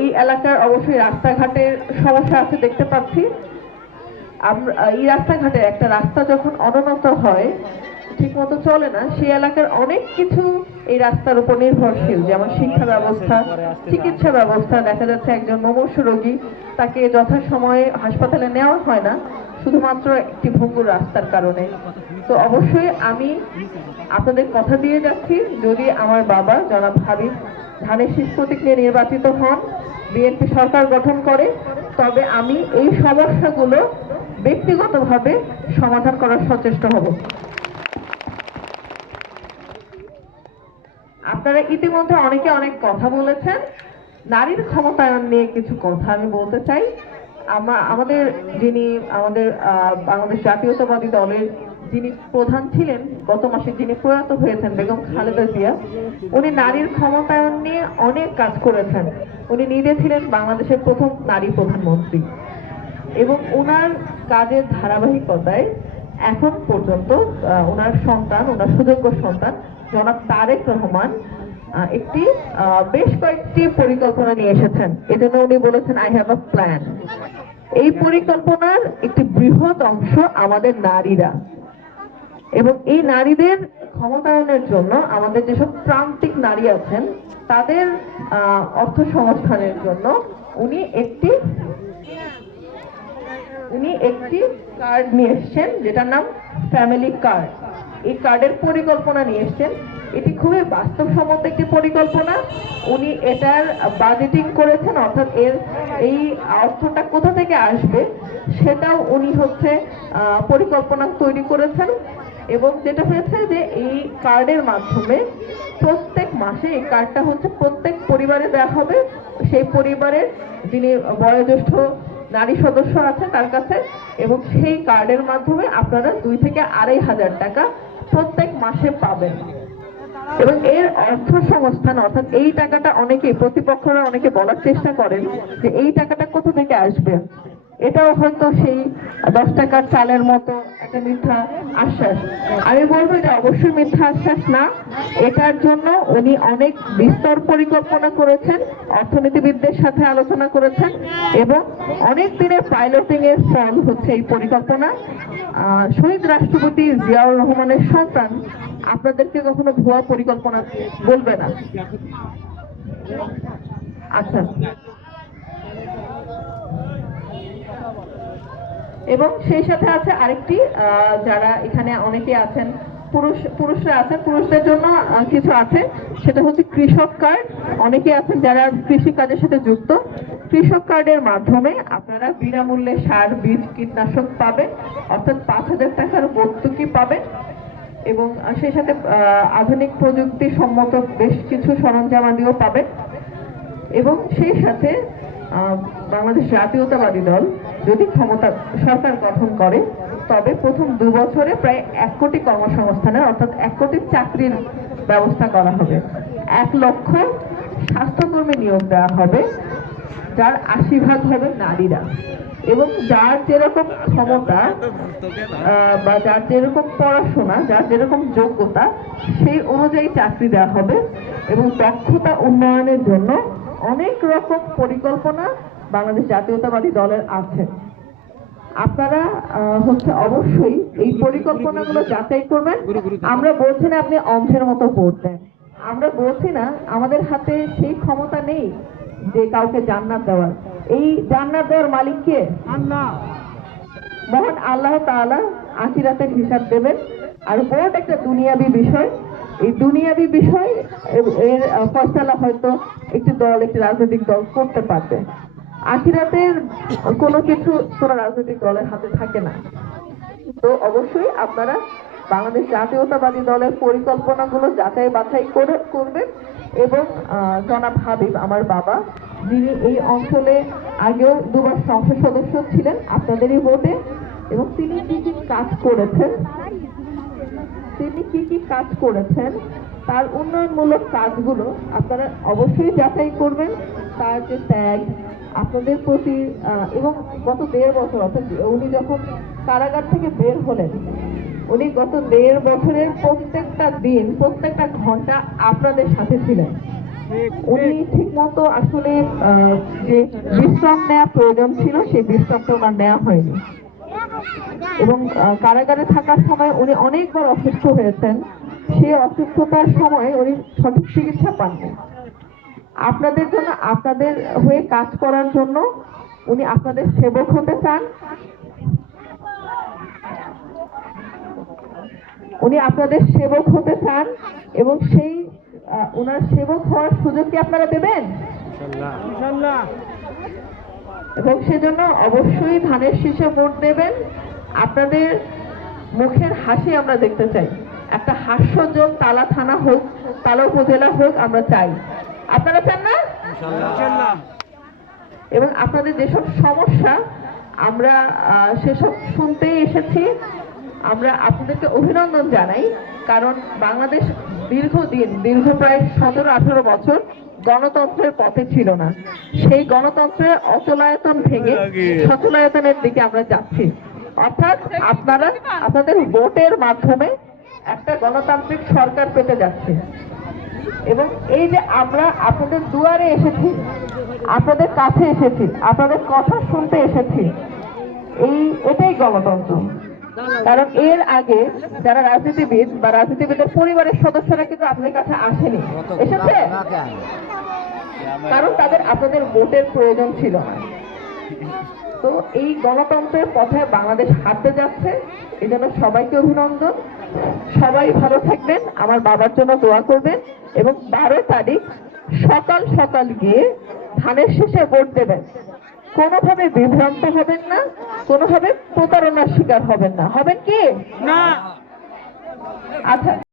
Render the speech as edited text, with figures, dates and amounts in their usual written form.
এই এলাকার অবশ্যই রাস্তাঘাটের সমস্যা আছে দেখতে পাচ্ছি। আমরা এই রাস্তাঘাটে একটা রাস্তা যখন অনুন্নত হয়, ঠিক মতো চলে না, সেই এলাকার অনেক কিছু এই রাস্তার উপর নির্ভরশীল, যেমন শিক্ষা ব্যবস্থা, চিকিৎসা ব্যবস্থা। দেখা যাচ্ছে একজন মুমূর্ষু রোগী, তাকে যথাসময়ে হাসপাতালে নেওয়া হয় না শুধুমাত্র একটি ভঙ্গুর রাস্তার কারণে। তো অবশ্যই আমি আপনাদের কথা দিয়ে যাচ্ছি, যদি আমার বাবা জনাব হাবিব ধানের শীষ প্রতীক নিয়ে নির্বাচিত হন, বিএনপি সরকার গঠন করে, তবে আমি এই সমস্যাগুলো ব্যক্তিগতভাবে সমাধান করার সচেষ্ট হব। আপনারা ইতিমধ্যে অনেকে অনেক কথা বলেছেন, নারীর ক্ষমতায়ন নিয়ে কিছু কথা আমি বলতে চাই। আমাদের বাংলাদেশ জাতীয়তাবাদী দলের যিনি প্রধান ছিলেন গত মাসে, যিনি প্রয়াত হয়েছেন, বেগম খালেদা জিয়া, উনি নারীর ক্ষমতায়ন নিয়ে অনেক কাজ করেছেন। উনি নিজে ছিলেন বাংলাদেশের প্রথম নারী প্রধানমন্ত্রী এবং ওনার কাজের ধারাবাহিকতায় এখন পর্যন্ত ওনার সুযোগ্য সন্তান জনাব তারেক রহমান বেশ কয়েকটি পরিকল্পনা নিয়ে এসেছেন। এজন্য উনি বলেছেন আই হ্যাভ আ প্ল্যান। এই পরিকল্পনার একটি বৃহৎ অংশ আমাদের নারীরা, এবং এই নারীদের ক্ষমতায়নের জন্য আমাদের যেসব প্রান্তিক নারী আছেন তাদের অর্থ সংস্থানের জন্য উনি একটি কার্ড নিয়ে এসেছেন, যেটার নাম ফ্যামিলি কার্ড। এই কার্ডের পরিকল্পনা নিয়ে এসেছেন। এটি খুবই বাস্তবসম্মত একটি পরিকল্পনা। উনি এটার বাজেটিং করেছেন, অর্থাৎ এই অর্থটা কোথা থেকে আসবে সেটাও উনি পরিকল্পনা তৈরি করেছেন। এবং যেটা হয়েছে যে এই কার্ডের মাধ্যমে প্রত্যেক মাসে এই কার্ডটা প্রত্যেক পরিবারে দেওয়া হবে, সেই পরিবারের যিনি বয়োজ্যেষ্ঠ নারী সদস্য আছে তার কাছে, এবং সেই কার্ডের মাধ্যমে আপনারা 2 থেকে 2,500 টাকা প্রত্যেক মাসে পাবেন। এবং এর অর্থ সংস্থান, অর্থাৎ এই টাকাটা প্রতিপক্ষরা অনেকে বলার চেষ্টা করেন যে এই টাকাটা কোথা থেকে আসবে। এটাও হয়তো সেই 10 টাকার চালের মতো একটা মিথ্যা আশ্বাস। আমি বলবো এটা অবশ্যই মিথ্যা আশ্বাস না। এটার জন্য উনি অনেক বিস্তর পরিকল্পনা করেছেন, অর্থনীতিবিদদের সাথে আলোচনা করেছেন, এবং অনেক দিনের পাইলটিং এর ফল এই পরিকল্পনা। শহীদ রাষ্ট্রপতি জিয়াউর রহমানের সন্তান আপনাদেরকে কখনো ভুয়া পরিকল্পনা বলবে না। আচ্ছা, এবং সেই সাথে আছে আরেকটি, যারা এখানে অনেকে আছেন পুরুষরা আছেন, পুরুষদের জন্য কিছু আছে, সেটা কৃষক কার্ড। অনেকে আছেন যারা কৃষি কাজের সাথে যুক্ত। কৃষক কার্ডের মাধ্যমে আপনারা বিনামূল্যে সার, বীজ, কীটনাশক পাবেন, অর্থাৎ 5,000 টাকার ভর্তুকি পাবেন, এবং সেই সাথে আধুনিক প্রযুক্তি সম্মত বেশ কিছু সরঞ্জামাদিও পাবেন। এবং সেই সাথে বাংলাদেশ জাতীয়তাবাদী দল যদি সরকার গঠন করে, তবে প্রথম 2 বছরে প্রায় 1 কোটি কর্মসংস্থানের, অর্থাৎ 1 কোটি চাকরির ব্যবস্থা করা হবে। 1 লক্ষ স্বাস্থ্যকর্মী নিয়োগ দেওয়া হবে, যার 80% হবে নারীরা। এবং যার যেরকম ক্ষমতা বা যার যেরকম পড়াশোনা, যার যেরকম যোগ্যতা, সেই অনুযায়ী চাকরি দেওয়া হবে। এবং দক্ষতা উন্নয়নের জন্য অনেক রকম পরিকল্পনা বাংলাদেশ জাতীয়তাবাদী দলের আছে। আপনারা অবশ্যই এই পরিকল্পনাগুলো যাচাই করবেন। আমরা বলছি না আপনি অন্ধের মতো ভোট দেন, আমরা বলছি না আমাদের হাতে সেই ক্ষমতা নেই যে কাউকে জান্নাত দেওয়ার। এই জান্নাত দেওয়ার মালিক কে? আল্লাহ, মহান আল্লাহ তাআলা আখিরাতের হিসাব দেবেন। আর ভোট একটা দুনিয়াবি বিষয়। এই দুনিয়াবি বিষয় এর ফয়সালা হয়তো একটি রাজনৈতিক দল করতে পারবে। আখিরাতের কোনো রাজনৈতিক দলের হাতে থাকে না। তো অবশ্যই আপনারা বাংলাদেশ জাতীয়তাবাদী দলের পরিকল্পনাগুলো যাচাই বাছাই করবেন। এবং জনাব হাবিব, আমার বাবা, যিনি এই অঞ্চলে আগেও 2 বার সংসদ সদস্য ছিলেন আপনাদেরই ভোটে, এবং তিনি কি কি কাজ করেছেন, তার উন্নয়নমূলক কাজগুলো আপনারা অবশ্যই যাচাই করবেন। তার যে ত্যাগ আপনাদের প্রতি, এবং গত 1.5 বছর, অর্থাৎ উনি যখন কারাগার থেকে বের হলেন, উনি গত 1.5 বছরের প্রত্যেকটা দিন, প্রত্যেকটা ঘন্টা আপনাদের সাথে ছিলেন। উনি ঠিক মতো আসলে যে বিশ্রাম নেওয়া প্রয়োজন ছিল সেই বিশ্রামটা ওনার নেওয়া হয়নি এবং কারাগারে থাকার সময় উনি অনেকবার অসুস্থ হয়েছেন। সেই অসুস্থতার সময় উনি সঠিক চিকিৎসা পাননি। আপনাদের জন্য, আপনাদের হয়ে কাজ করার জন্য উনি আপনাদের সেবক হতে চান। উনি আপনাদের সেবক হতে চান এবং সেই ওনার সেবক হওয়ার সুযোগ কি আপনারা দেবেন? এবং সেজন্য অবশ্যই ধানের শীষে ভোট দেবেন। আপনাদের মুখের হাসি আমরা দেখতে চাই। একটা হাস্যজ্জ্বল তালা থানা হোক, তালা উপজেলা হোক, আমরা চাই। আপনারা চান না? এবং আপনাদের যেসব সমস্যা আমরা সেসব শুনতেই এসেছি। আমরা আপনাদেরকে অভিনন্দন জানাই, কারণ বাংলাদেশ দীর্ঘ প্রায় 17-18 বছর গণতন্ত্রের পথে ছিল না। সেই গণতন্ত্রের অচলায়তন ভেঙে সচলায়তনের দিকে আমরা যাচ্ছি। অর্থাৎ আপনারা আপনাদের ভোটের মাধ্যমে একটা গণতান্ত্রিক সরকার পেতে যাচ্ছে। এবং এই যে আমরা আপনাদের দুয়ারে এসেছি, আপনাদের কাছে এসেছি, আপনাদের কথা শুনতে এসেছি, এটাই গণতন্ত্র। কারণ এর আগে যারা রাজনীতিবিদ বা রাজনীতিবিদের পরিবারের সদস্যরা কিন্তু আপনাদের কাছে আসেনি, এসেছে কারণ তাদের আপনাদের ভোটের প্রয়োজন ছিল না। তো এই গণতন্ত্রের পথে বাংলাদেশ হাঁটতে যাচ্ছে। এই জন্য সবাইকে অভিনন্দন। সবাই ভালো থাকবেন, আমার বাবার জন্য দোয়া করবেন এবং 12 তারিখ সকাল সকাল গিয়ে ধানের শীষে ভোট দেবেন। কোনোভাবে বিভ্রান্ত হবেন না, কোনোভাবে প্রতারণার শিকার হবেন না। হবেন কি না? আচ্ছা।